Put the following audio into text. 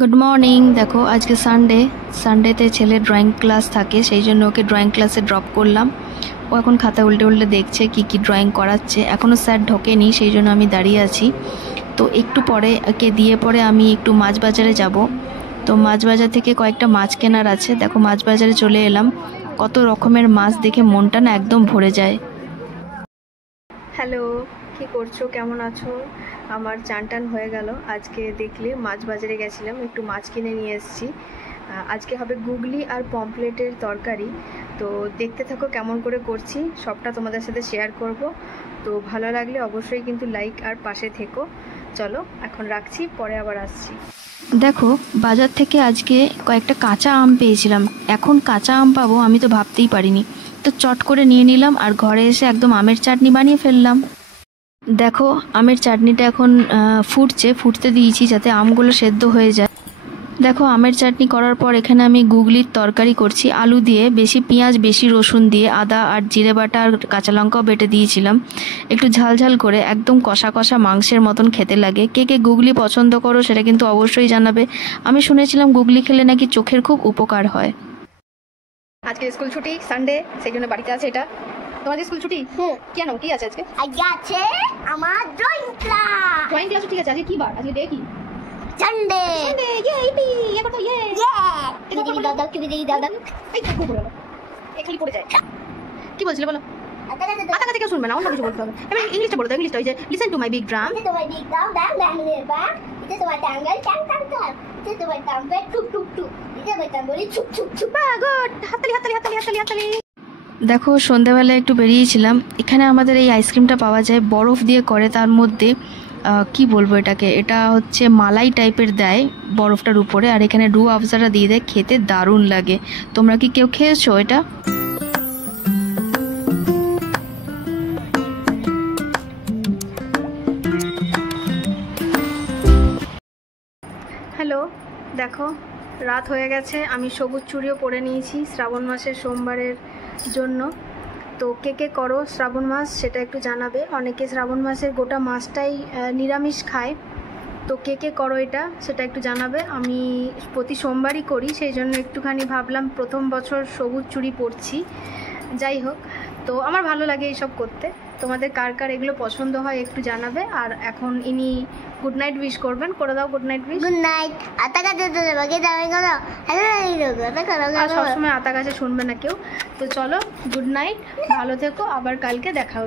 Good morning. দেখো আজকে সানডেতে ছেলে ড্রয়িং ক্লাস থাকে, সেই জন্য ওকে ড্রয়িং ক্লাসে ড্রপ করলাম। ও এখন খাতা উল্টে উল্টে দেখছে কি কি ড্রয়িং করাচ্ছে। এখনও স্যার ঢোকেনি, সেই জন্য আমি দাঁড়িয়ে আছি। তো একটু পরে ওকে দিয়ে পরে আমি একটু মাছ বাজারে যাব। তো মাছ বাজার থেকে কয়েকটা মাছ কেনার আছে। দেখো মাছ বাজারে চলে এলাম। কত রকমের মাছ দেখে মনটা না একদম ভরে যায়। হ্যালো, কি করছো, কেমন আছো? আমার চান টান হয়ে গেল। আজকে দেখলে মাছ বাজারে গেছিলাম, একটু মাছ কিনে নিয়ে এসেছি। আজকে হবে গুগলি আর পমফ্লেটের তরকারি। তো দেখতে থাকো কেমন করে করছি, সবটা তোমাদের সাথে শেয়ার করব। তো ভালো লাগলে অবশ্যই কিন্তু লাইক আর পাশে থেকো। চলো এখন রাখছি, পরে আবার আসছি। দেখো বাজার থেকে আজকে কয়েকটা কাঁচা আম পেয়েছিলাম। এখন কাঁচা আম পাবো আমি তো ভাবতেই পারিনি। তো চট করে নিয়ে নিলাম আর ঘরে এসে একদম আমের চাটনি বানিয়ে ফেললাম। দেখো আমের চাটনিটা এখন ফুটতে দিয়েছি যাতে আমগুলো সেদ্ধ হয়ে যায়। দেখো আমের চাটনি করার পর এখানে আমি গুগলির তরকারি করছি আলু দিয়ে, বেশি পেঁয়াজ বেশি রসুন দিয়ে, আদা আর জিরে বাটা আর কাঁচা লঙ্কাও বেটে দিয়েছিলাম। একটু ঝাল ঝাল করে একদম কষা কষা মাংসের মতন খেতে লাগে। কে কে গুগলি পছন্দ করো সেটা কিন্তু অবশ্যই জানাবে। আমি শুনেছিলাম গুগলি খেলে নাকি চোখের খুব উপকার হয়। আজকে স্কুল ছুটি, সানডে, সেই জন্য বাড়িতে আছে। এটা তোমাদের স্কুল ছুটি? কেন, কি আছে আজকে? আজকে আছে আমার ড্রয়িং ক্লাস। ড্রয়িং ক্লাস ঠিক আছে। আজকে কি বার? আজকে ডে কি? সানডে। সানডে। ইয়ে ইয়ে করো ইয়ে। তুমি দিদি দাদা, তুমি দিদি দাদা। এই দেখো পড়ে গেল, এই খালি পড়ে যায়। কি বলছিলে বলো? আতা কাছে কেউ শুনবে না, অন্য কিছু বলতে হবে। এবার ইংলিশটা বলো তো। ইংলিশটা ওই যে listen to my big drum. এটা তোমার বিগ দাও দাও ব্যাঙ্গের বা। এটা তোমার টাঙ্গাল টাং টাং টাং। এটা তোমার টাম্পে টুক টুক টুক। এটা তোমার টাম্বলি ছুক ছুক ছুক। গুড, হাততালি হাততালি হাততালি হাততালি হাততালি। দেখো সন্ধ্যাবেলা একটু বেরিয়েছিলাম। এখানে আমাদের এই আইসক্রিমটা পাওয়া যায়, বরফ দিয়ে করে, তার মধ্যে কি বলবো এটাকে, এটা হচ্ছে মালাই টাইপের দেয় বরফটার উপরে, আর এখানে রু আফজাটা দিয়ে দেয়। খেতে দারুণ লাগে। তোমরা কি কেউ খেয়েছো এটা? হ্যালো, দেখো রাত হয়ে গেছে। আমি সবুজ চুড়িও পরে নিয়েছি শ্রাবণ মাসের সোমবারের জন্য। তো কে কে করো শ্রাবণ মাস সেটা একটু জানাবে। অনেকে শ্রাবণ মাসের গোটা মাসটাই নিরামিষ খায়। তো কে কে করো এটা সেটা একটু জানাবে। আমি প্রতি সোমবারই করি, সেই জন্য একটুখানি ভাবলাম প্রথম বছর সবুজ চুড়ি পরছি। যাই হোক, তো আমার ভালো লাগে এইসব করতে। তোমাদের কার কার এগুলো পছন্দ হয় একটু জানাবে। আর এখন ইনি গুড নাইট উইশ করবেন, করে দাও good night wish. Good night. আতা কাছে তো বাকি যাবে করো। হ্যালো এটা করো আর সবসময় আতা গাছে শুনবে না কেউ। তো চলো গুড নাইট, ভালো থেকো, আবার কালকে দেখা হবে।